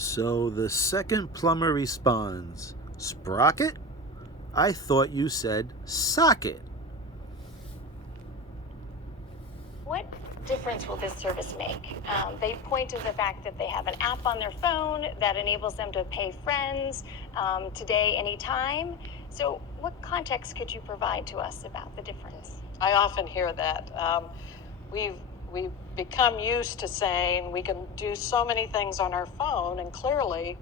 So the second plumber responds, "Sprocket? I thought you said socket." What difference will this service make? They point to the fact that they have an app on their phone that enables them to pay friends today, anytime. So what context could you provide to us about the difference? I often hear that. We've become used to saying we can do so many things on our phone, and clearly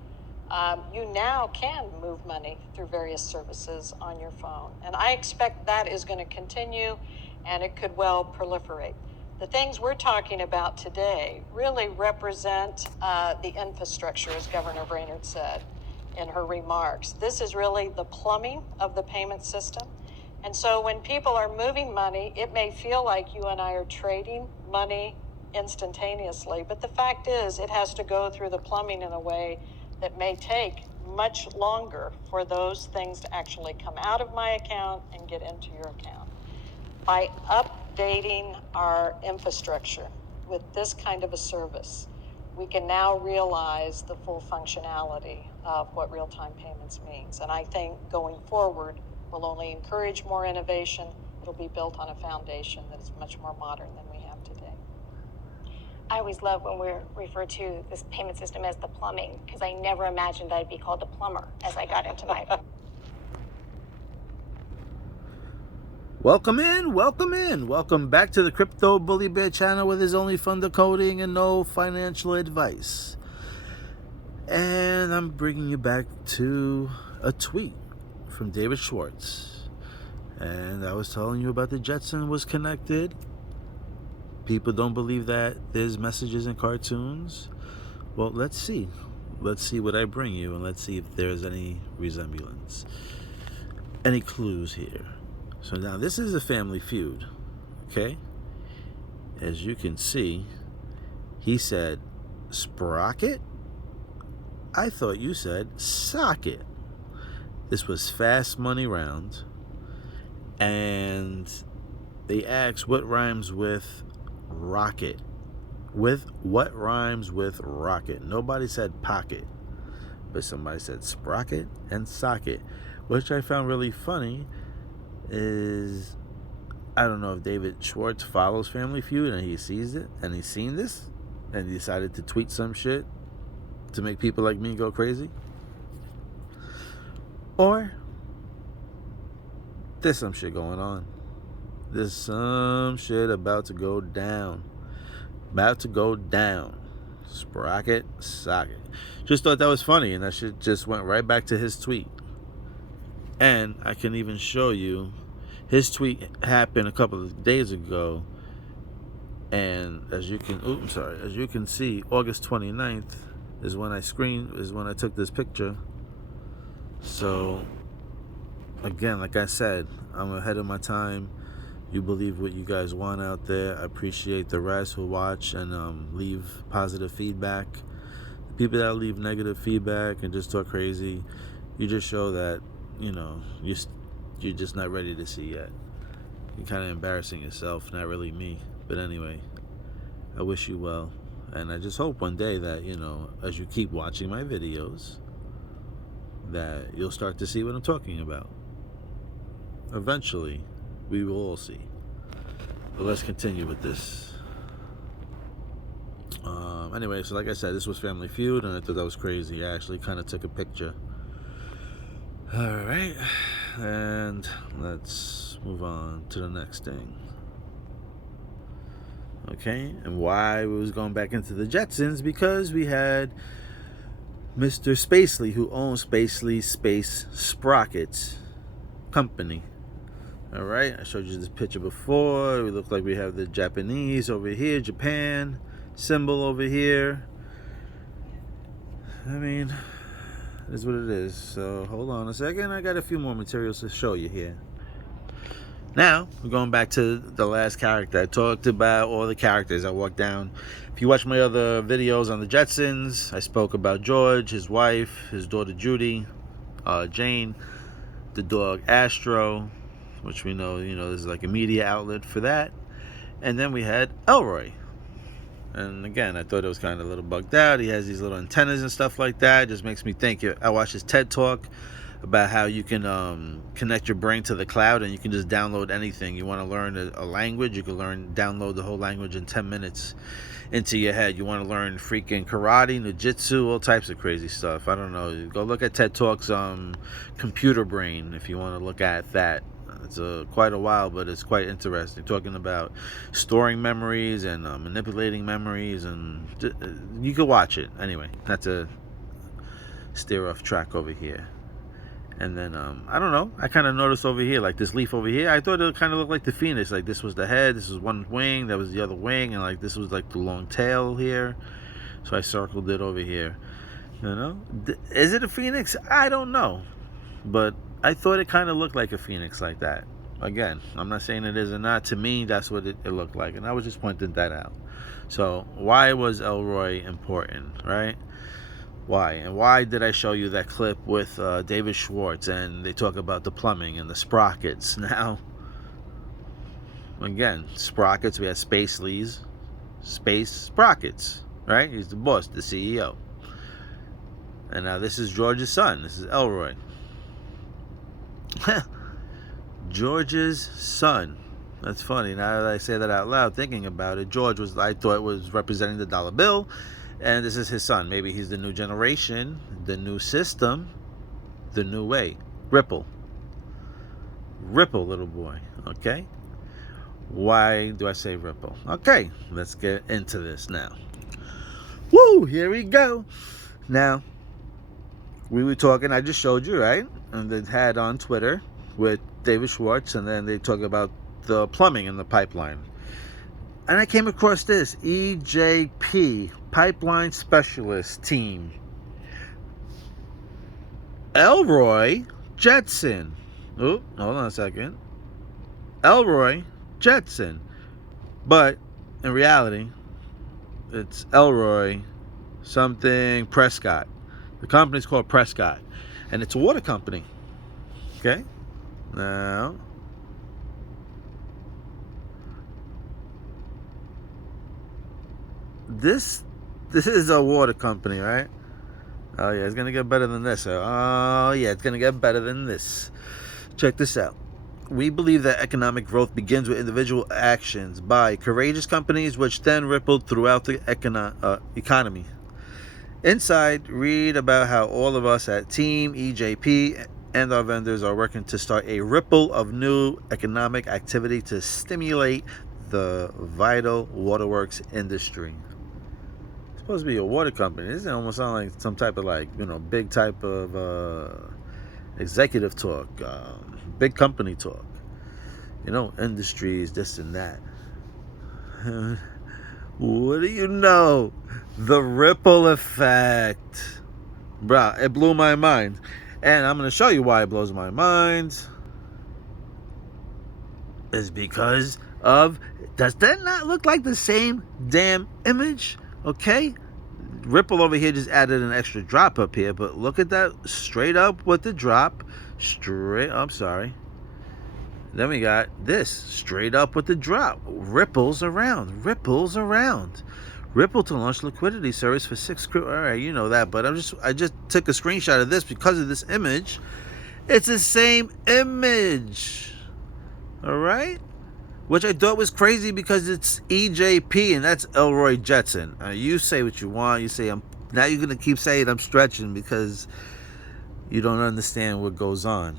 you now can move money through various services on your phone. And I expect that is going to continue, and it could well proliferate. The things we're talking about today really represent the infrastructure, as Governor Brainerd said in her remarks. This is really the plumbing of the payment system. And so when people are moving money, it may feel like you and I are trading money instantaneously, but the fact is it has to go through the plumbing in a way that may take much longer for those things to actually come out of my account and get into your account. By updating our infrastructure with this kind of a service, we can now realize the full functionality of what real-time payments means. And I think going forward, will only encourage more innovation. It'll be built on a foundation that is much more modern than we have today. I always love when we refer to this payment system as the plumbing, because I never imagined I'd be called a plumber as I got into my... Welcome in, welcome in. Welcome back to the Crypto Bully Bear channel, where there's only fun decoding and no financial advice. And I'm bringing you back to a tweet from David Schwartz. And I was telling you about the Jetsons was connected. People don't believe that there's messages in cartoons. Well, let's see. Let's see what I bring you, and let's see if there's any resemblance. Any clues here. So now this is a family feud, okay? As you can see, he said, "Sprocket? I thought you said socket." This was Fast Money Round, and they asked what rhymes with rocket. What rhymes with rocket? Nobody said pocket, but somebody said sprocket and socket, which I found really funny. Is I don't know if David Schwartz follows Family Feud and he sees it and he's seen this and he decided to tweet some shit to make people like me go crazy. Or there's some shit going on. There's some shit about to go down. About to go down. Sprocket, socket. Just thought that was funny, and that shit just went right back to his tweet. And I can even show you his tweet happened a couple of days ago. And as you can see, August 29th is when I took this picture. So, again, like I said, I'm ahead of my time. You believe what you guys want out there. I appreciate the rest who watch and leave positive feedback. The people that leave negative feedback and just talk crazy, you just show that, you're just not ready to see yet. You're kind of embarrassing yourself, not really me. But anyway, I wish you well. And I just hope one day that, as you keep watching my videos, that you'll start to see what I'm talking about. Eventually, we will all see. But let's continue with this. Anyway, so like I said, this was Family Feud, and I thought that was crazy. I actually kind of took a picture. Alright, and let's move on to the next thing. Okay, and why we was going back into the Jetsons, because we had Mr. Spacely, who owns Spacely Space Sprockets Company. Alright, I showed you this picture before. We look like we have the Japanese over here, Japan symbol over here. I mean, it is what it is. So hold on a second, I got a few more materials to show you here. Now we're going back to the last character. I talked about all the characters. I walked down. If you watch my other videos on the Jetsons, I spoke about George, his wife, his daughter Judy, Jane, the dog Astro, which we know, there's like a media outlet for that. And then we had Elroy. And again, I thought it was kind of a little bugged out. He has these little antennas and stuff like that. It just makes me think. I watched his TED Talk about how you can connect your brain to the cloud and you can just download anything. You want to learn a language, you can download the whole language in 10 minutes into your head. You want to learn freaking karate, jiu-jitsu, all types of crazy stuff. I don't know. Go look at TED Talk's computer brain if you want to look at that. It's quite a while, but it's quite interesting. Talking about storing memories and manipulating memories, and you can watch it. Anyway, not to steer off track over here. And then, I don't know, I kind of noticed over here, like this leaf over here, I thought it kind of looked like the phoenix. Like this was the head, this was one wing, that was the other wing, and like this was like the long tail here. So I circled it over here. You know, is it a phoenix? I don't know. But I thought it kind of looked like a phoenix like that. Again, I'm not saying it is or not. To me, that's what it looked like. And I was just pointing that out. So why was Elroy important, right? Why? And why did I show you that clip with David Schwartz and they talk about the plumbing and the sprockets? Now, again, sprockets, we have Space Lee's, Space Sprockets, right? He's the boss, the CEO. And now this is George's son. This is Elroy. George's son. That's funny. Now that I say that out loud, thinking about it, George was, I thought, was representing the dollar bill, and this is his son. Maybe he's the new generation, the new system, the new way. Ripple, little boy. Okay. Why do I say Ripple? Okay, let's get into this now. Woo! Here we go. Now, we were talking. I just showed you, right? And they had on Twitter with David Schwartz, and then they talk about the plumbing and the pipeline. And I came across this EJP Pipeline Specialist Team. Elroy Jetson. Oh, hold on a second. Elroy Jetson. But in reality, it's Elroy something Prescott. The company's called Prescott. And it's a water company. Okay? Now, this is a water company, right? Oh yeah, it's gonna get better than this. Oh yeah, it's gonna get better than this. Check this out. We believe that economic growth begins with individual actions by courageous companies, which then rippled throughout the economy. Inside, read about how all of us at Team EJP and our vendors are working to start a ripple of new economic activity to stimulate the vital waterworks industry. It's supposed to be a water company. This almost sounds like some type of big type of executive talk, big company talk. Industries, this and that. What do you know? The ripple effect. Bruh, it blew my mind. And I'm going to show you why it blows my mind. Is because of, does that not look like the same damn image? Okay? Ripple over here just added an extra drop up here, but look at that straight up with the drop. Then we got this straight up with the drop. Ripples around. Ripple to launch liquidity service for 6 crew. All right, you know that, but I just took a screenshot of this because of this image. It's the same image. All right? Which I thought was crazy because it's EJP and that's Elroy Jetson. You say what you want. You say now you're going to keep saying I'm stretching because you don't understand what goes on.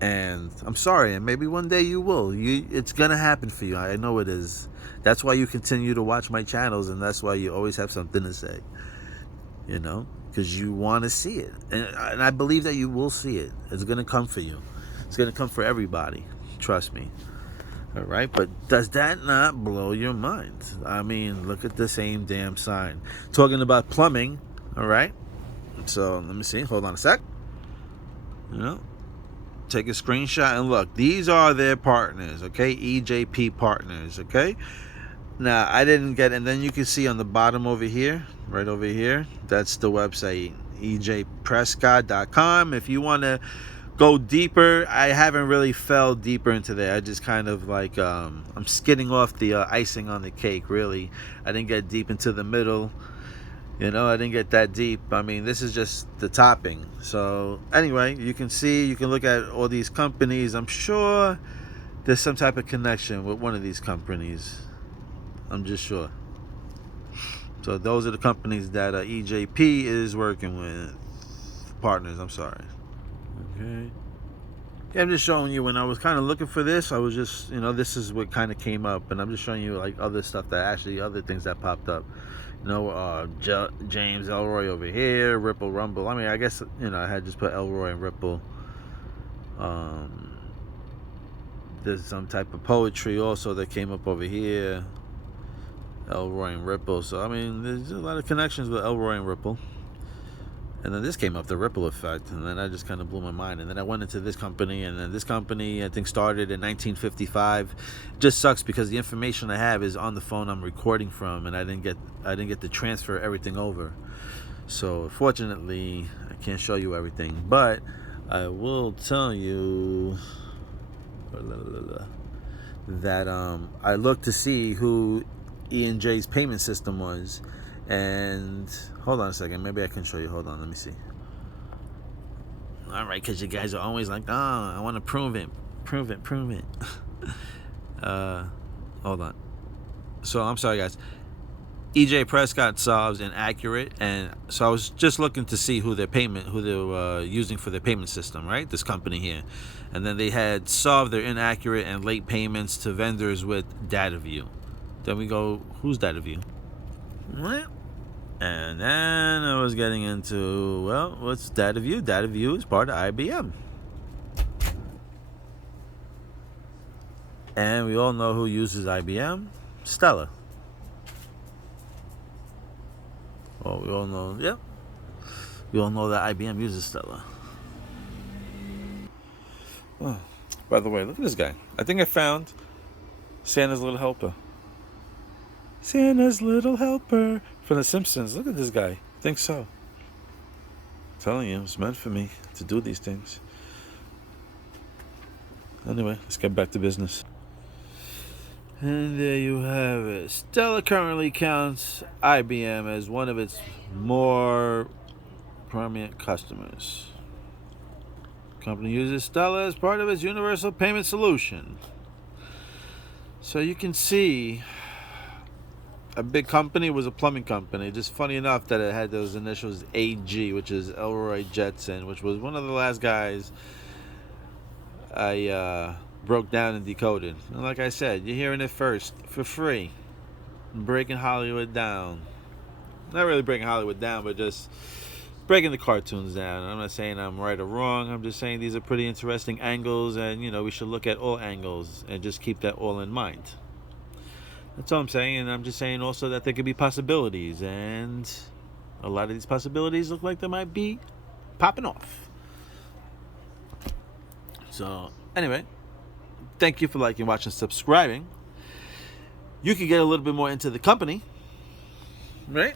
And I'm sorry, and maybe one day you will. It's going to happen for you. I know it is. That's why you continue to watch my channels, and that's why you always have something to say. Because you want to see it. And I believe that you will see it. It's going to come for you. It's going to come for everybody. Trust me. All right? But does that not blow your mind? I mean, look at the same damn sign. Talking about plumbing, all right? So, let me see. Hold on a sec. Take a screenshot and look. These are their partners, okay? EJP partners, okay? Now, I didn't get, and then you can see on the bottom over here, right over here, that's the website, ejprescott.com. If you want to go deeper. I haven't really fell deeper into there. I just kind of like I'm skidding off the icing on the cake, really. I didn't get deep into the middle. You know, I didn't get that deep. I mean, this is just the topping. So anyway, you can see, you can look at all these companies. I'm sure there's some type of connection with one of these companies. I'm just sure. So those are the companies that EJP is working with. Partners, I'm sorry. Okay. Yeah, I'm just showing you when I was kind of looking for this, I was just, you know, this is what kind of came up. And I'm just showing you like other stuff that actually, other things that popped up. You know, James Elroy over here, Ripple Rumble. I mean, I guess, you know, I had just put Elroy and Ripple. There's some type of poetry also that came up over here. Elroy and Ripple. So, I mean, there's a lot of connections with Elroy and Ripple. And then this came up, the ripple effect, and then I just kind of blew my mind. And then I went into this company, and then this company I think started in 1955. It just sucks because the information I have is on the phone I'm recording from, and I didn't get to transfer everything over. So fortunately, I can't show you everything, but I will tell you that I looked to see who E&J's payment system was. And hold on a second, maybe I can show you. Hold on, let me see. All right, because you guys are always like, oh, I want to prove it. Hold on. So I'm sorry, guys. EJ Prescott solves inaccurate, and so I was just looking to see who they're using for their payment system, right? This company here, and then they had solved their inaccurate and late payments to vendors with DataView. Then we go, who's DataView? And then I was getting into, well, what's DataView? DataView is part of IBM. And we all know who uses IBM. Stella. Well, we all know, yep. We all know that IBM uses Stella. Oh, by the way, look at this guy. I think I found Santa's Little Helper. Santa's Little Helper from The Simpsons. Look at this guy. I think so. I'm telling you, it's meant for me to do these things. Anyway, let's get back to business. And there you have it. Stella currently counts IBM as one of its more prominent customers. The company uses Stella as part of its universal payment solution. So you can see a big company was a plumbing company. Just funny enough that it had those initials AG, which is Elroy Jetson, which was one of the last guys I broke down and decoded. And like I said, you're hearing it first for free. Breaking Hollywood down. Not really breaking Hollywood down, but just breaking the cartoons down. I'm not saying I'm right or wrong. I'm just saying these are pretty interesting angles, and you know, we should look at all angles and just keep that all in mind. That's all I'm saying, and I'm just saying also that there could be possibilities, and a lot of these possibilities look like they might be popping off. So, anyway, thank you for liking, watching, subscribing. You can get a little bit more into the company, right?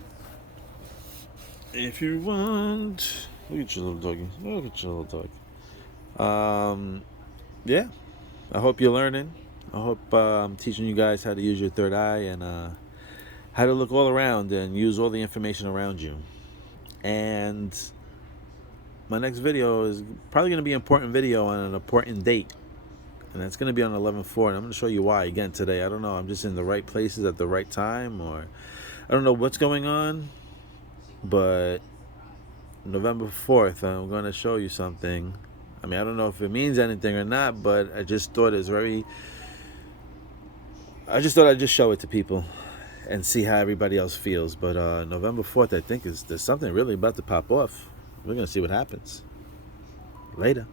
If you want. Look at your little doggy. Look at your little dog. Yeah, I hope you're learning. I hope I'm teaching you guys how to use your third eye and how to look all around and use all the information around you. And my next video is probably going to be an important video on an important date. And that's going to be on 11/4. And I'm going to show you why again today. I don't know. I'm just in the right places at the right time, or I don't know what's going on. But November 4th, I'm going to show you something. I mean, I don't know if it means anything or not, but I just thought it's very... I just thought I'd just show it to people and see how everybody else feels. But November 4th, I think, there's something really about to pop off. We're going to see what happens. Later.